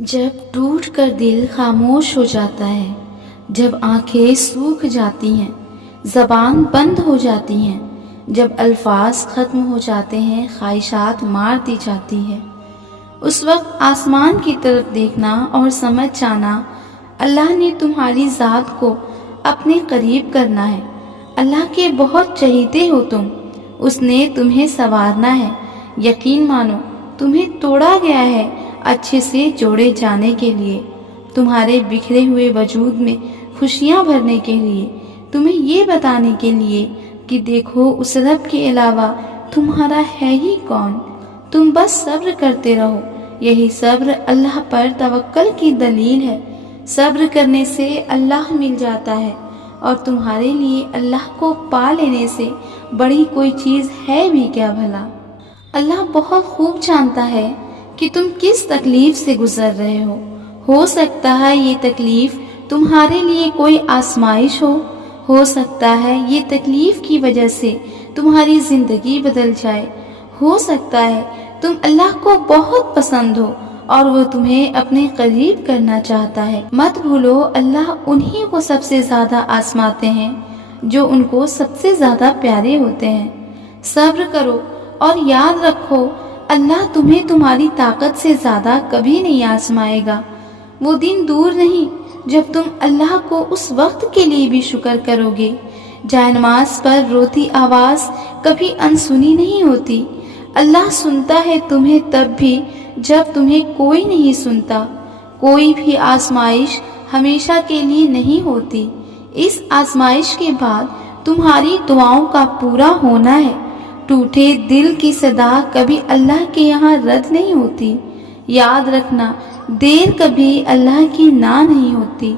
جب ٹوٹ کر دل خاموش ہو جاتا ہے، جب آنکھیں سوکھ جاتی ہیں، زبان بند ہو جاتی ہیں، جب الفاظ ختم ہو جاتے ہیں، خواہشات مار دی جاتی ہے، اس وقت آسمان کی طرف دیکھنا اور سمجھ جانا اللہ نے تمہاری ذات کو اپنے قریب کرنا ہے۔ اللہ کے بہت چہیتے ہو تم، اس نے تمہیں سنوارنا ہے۔ یقین مانو تمہیں توڑا گیا ہے اچھے سے جوڑے جانے کے لیے، تمہارے بکھرے ہوئے وجود میں خوشیاں بھرنے کے لیے، تمہیں یہ بتانے کے لیے کہ دیکھو اس رب کے علاوہ تمہارا ہے ہی کون۔ تم بس صبر کرتے رہو، یہی صبر اللہ پر توکل کی دلیل ہے۔ صبر کرنے سے اللہ مل جاتا ہے، اور تمہارے لیے اللہ کو پا لینے سے بڑی کوئی چیز ہے بھی کیا بھلا۔ اللہ بہت خوب جانتا ہے کہ تم کس تکلیف سے گزر رہے ہو سکتا ہے یہ تکلیف تمہارے لیے کوئی آزمائش ہو سکتا ہے یہ تکلیف کی وجہ سے تمہاری زندگی بدل جائے، ہو سکتا ہے تم اللہ کو بہت پسند ہو اور وہ تمہیں اپنے قریب کرنا چاہتا ہے۔ مت بھولو اللہ انہی کو سب سے زیادہ آزماتے ہیں جو ان کو سب سے زیادہ پیارے ہوتے ہیں۔ صبر کرو اور یاد رکھو اللہ تمہیں تمہاری طاقت سے زیادہ کبھی نہیں آزمائے گا۔ وہ دن دور نہیں جب تم اللہ کو اس وقت کے لیے بھی شکر کرو گے۔ جائے نماز پر روتی آواز کبھی انسنی نہیں ہوتی۔ اللہ سنتا ہے تمہیں تب بھی جب تمہیں کوئی نہیں سنتا۔ کوئی بھی آزمائش ہمیشہ کے لیے نہیں ہوتی۔ اس آزمائش کے بعد تمہاری دعاؤں کا پورا ہونا ہے۔ ٹوٹے دل کی صدا کبھی اللہ کے یہاں رد نہیں ہوتی۔ یاد رکھنا دیر کبھی اللہ کی نہ نہیں ہوتی۔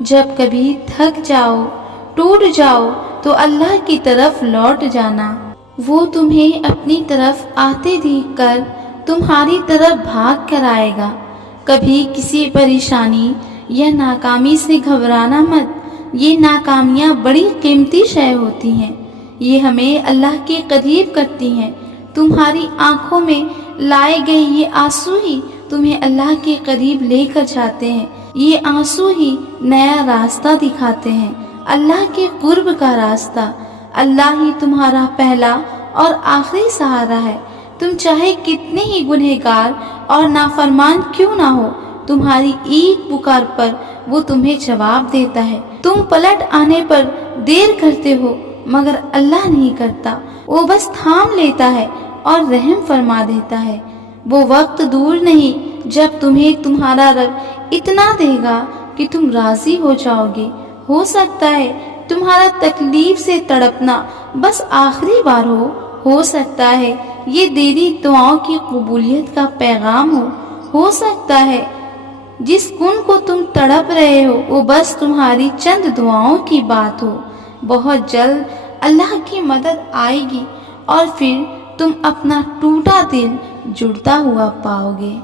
جب کبھی تھک جاؤ، ٹوٹ جاؤ تو اللہ کی طرف لوٹ جانا۔ وہ تمہیں اپنی طرف آتے دیکھ کر تمہاری طرف بھاگ کر آئے گا۔ کبھی کسی پریشانی یا ناکامی سے گھبرانا مت، یہ ناکامیاں بڑی قیمتی شے ہوتی ہیں، یہ ہمیں اللہ کے قریب کرتی ہیں۔ تمہاری آنکھوں میں لائے گئے یہ آنسو ہی تمہیں اللہ کے قریب لے کر جاتے ہیں۔ یہ آنسو ہی نیا راستہ دکھاتے ہیں، اللہ کے قرب کا راستہ۔ اللہ ہی تمہارا پہلا اور آخری سہارا ہے۔ تم چاہے کتنے ہی گنہگار اور نافرمان کیوں نہ ہو، تمہاری ایک پکار پر وہ تمہیں جواب دیتا ہے۔ تم پلٹ آنے پر دیر کرتے ہو مگر اللہ نہیں کرتا، وہ بس تھام لیتا ہے اور رحم فرما دیتا ہے۔ وہ وقت دور نہیں جب تمہیں تمہارا رب اتنا دے گا کہ تم راضی ہو جاؤ گے۔ ہو سکتا ہے تمہارا تکلیف سے تڑپنا بس آخری بار ہو سکتا ہے یہ دیری دعاؤں کی قبولیت کا پیغام ہو سکتا ہے جس کن کو تم تڑپ رہے ہو وہ بس تمہاری چند دعاؤں کی بات ہو۔ بہت جلد اللہ کی مدد آئے گی اور پھر تم اپنا ٹوٹا دل جڑتا ہوا پاؤ گے۔